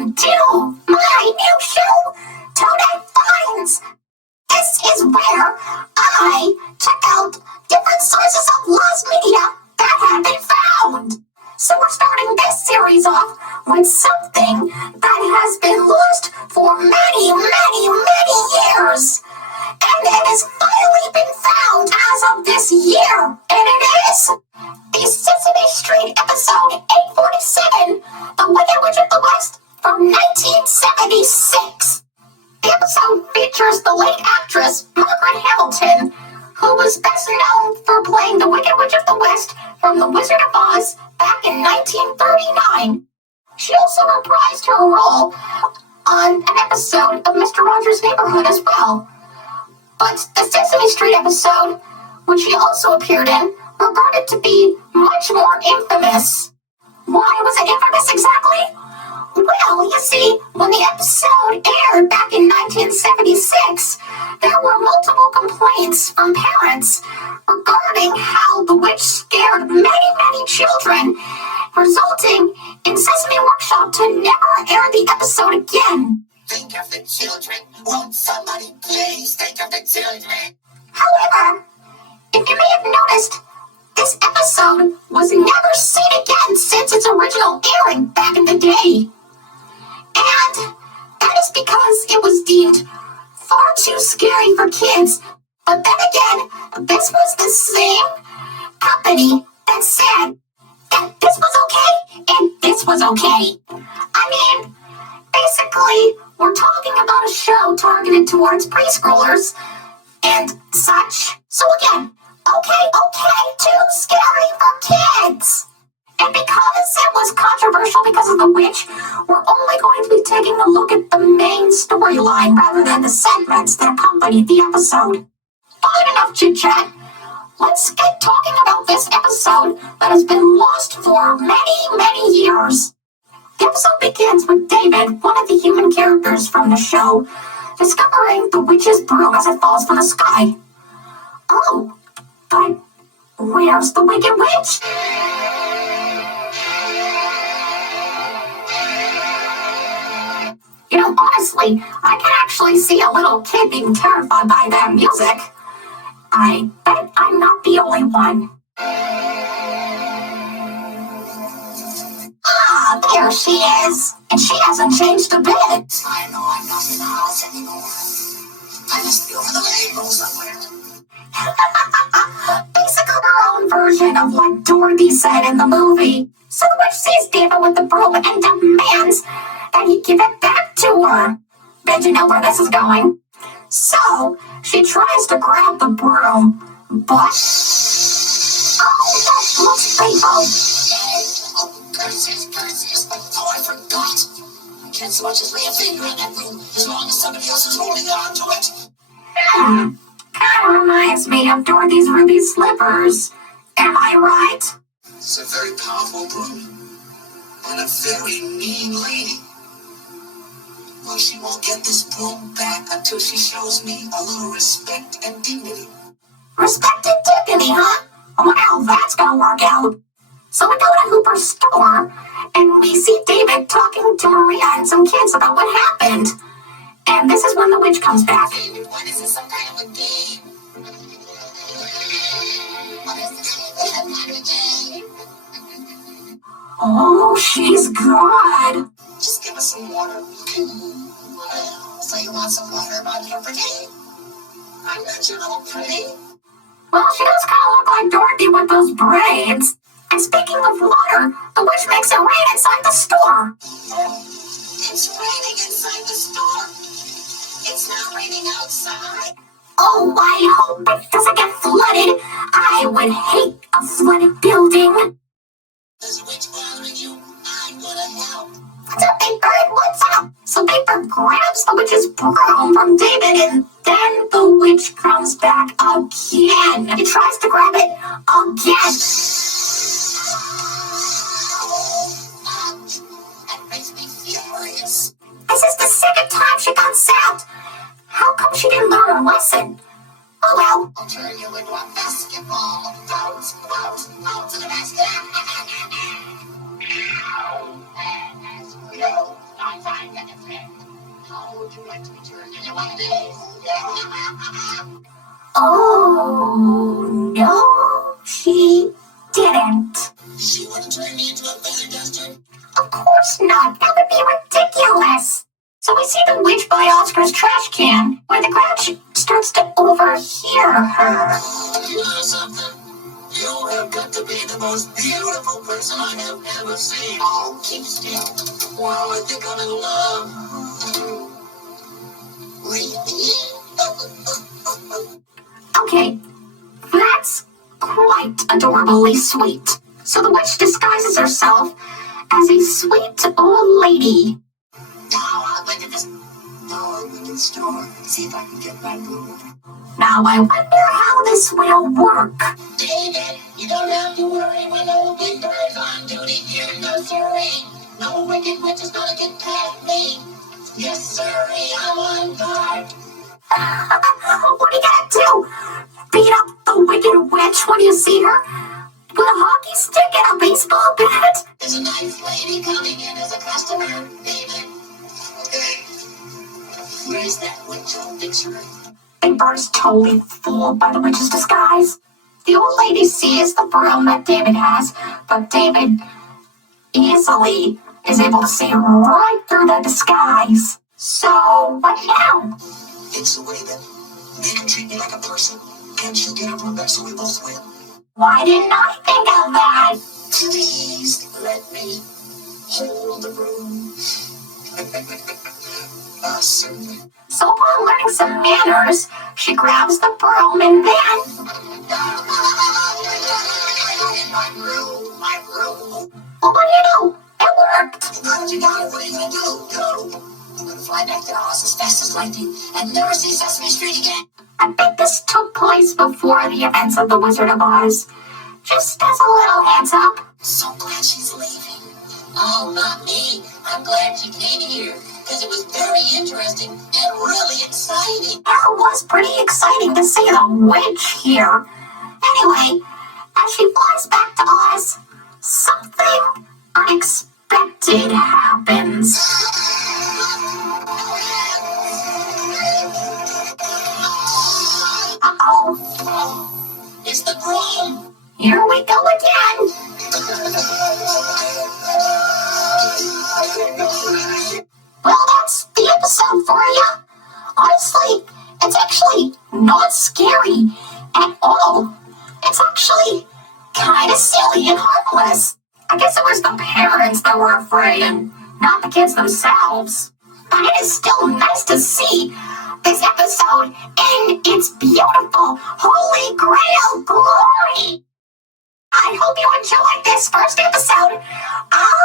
Welcome to my new show, Toadette Finds. This is where I check out different sources of lost media that have been found. So we're starting this series off with something that has been lost for many, many, many years. And it has finally been found as of this year. And it is the Sesame Street episode 847, The Wicked Witch of the West from 1976. The episode features the late actress Margaret Hamilton, who was best known for playing the Wicked Witch of the West from The Wizard of Oz back in 1939. She also reprised her role on an episode of Mr. Rogers' Neighborhood as well. But the Sesame Street episode, which she also appeared in, regarded to be much more infamous. Why was it infamous exactly? Well, you see, when the episode aired back in 1976, there were multiple complaints from parents regarding how the witch scared many, many children, resulting in Sesame Workshop to never air the episode again. Think of the children. Won't somebody please think of the children? However, if you may have noticed, this episode was never seen again since its original airing back in the day. And that is because it was deemed far too scary for kids. But then again, this was the same company that said that this was okay and this was okay. I mean, basically, we're talking about a show targeted towards preschoolers and such. So again, okay, too scary for kids. And because it was controversial because of the witch, we're only going to be taking a look at the main storyline rather than the segments that accompanied the episode. Fine enough chit-chat. Let's get talking about this episode that has been lost for many, many years. The episode begins with David, one of the human characters from the show, discovering the witch's broom as it falls from the sky. Oh, but where's the Wicked Witch? You know, honestly, I can actually see a little kid being terrified by that music. I bet I'm not the only one. Ah, there she is. And she hasn't changed a bit. I know I'm not in the house anymore. I must be over the rainbow somewhere. Basically her own version of what Dorothy said in the movie. So the witch sees David with the broom and demands that he give it back to her. Bet you know where this is going. So she tries to grab the broom, but oh, that looks fatal. Oh, curses. Oh, I forgot. I can't so much as lay a finger on that broom as long as somebody else is holding on to it. Kind of reminds me of Dorothy's ruby slippers. Am I right? It's a very powerful broom and a very mean lady. Well, she won't get this broom back until she shows me a little respect and dignity. Respect and dignity, huh? Well, that's gonna work out. So we go to Hooper's store, and we see David talking to Maria and some kids about what happened. And this is when the witch comes back. David, what is this, some kind of a game? What is this? Some kind of a game? Oh, she's good. Just give us some water. So you want some water about your pretty? I bet you're all pretty. Well, she does kind of look like Dorothy with those braids. And speaking of water, the witch makes it rain inside the store. It's raining inside the store. It's not raining outside. Oh, I hope it doesn't get flooded. I would hate a flooded building. There's a witch bothering you. I'm gonna help. What's up, Big Bird? What's up? So Big Bird grabs the witch's broom from David, and then the witch comes back again. He tries to grab it again. That makes me furious. This is the second time she got zapped. How come she didn't learn her lesson? Oh well. I'll turn you into a basketball. Out to the basket. No, I'm fine. back to return. Did you want these? Oh, no, she didn't. She wouldn't turn me into a feather duster. Of course not. That would be ridiculous. So we see the witch by Oscar's trash can, where the crowd starts to overhear her. You know something? You have got to be the most beautiful person I have ever seen. Oh, keep still. Wow, I think I'm in love. Really? Okay, that's quite adorably sweet. So the witch disguises herself as a sweet old lady. Now I went to this store. See if I can get my broom. Now I wonder how this will work. David, you don't have to worry when no big bird's on duty here. No, sirree. No wicked witch is gonna get past me. Yes, sirree, I'm on guard. What are you gonna do? Beat up the wicked witch when you see her? With a hockey stick and a baseball bat? There's a nice lady coming in as a customer, David. Okay. Where's that witch? I'll fix her. Big Bird is totally fooled by the witch's disguise. The old lady sees the broom that David has, but David easily is able to see right through the disguise. So, what now? It's a way that they can treat me like a person, and she'll get her broom back so we both win. Why didn't I think of that? Please let me hold the broom. Certainly. So upon learning some manners, she grabs the broom and then... My broom. Well, what do you know? It worked. You got it. What are you gonna do? Go. I'm gonna fly back to the house as fast as lightning and never see Sesame Street again. I bet this took place before the events of The Wizard of Oz. Just as a little heads up. So glad she's leaving. Oh, not me. I'm glad she came here because it was very interesting and really exciting. It was pretty exciting to see the witch here. Anyway, as she flies back to Oz, something unexpected happens. Uh-oh. It's the broom. Here we go again. Well, that's the episode for you. Honestly, it's actually not scary at all. It's actually kind of silly and harmless. I guess it was the parents that were afraid and not the kids themselves. But it is still nice to see this episode in its beautiful Holy Grail glory. I hope you enjoyed this first episode of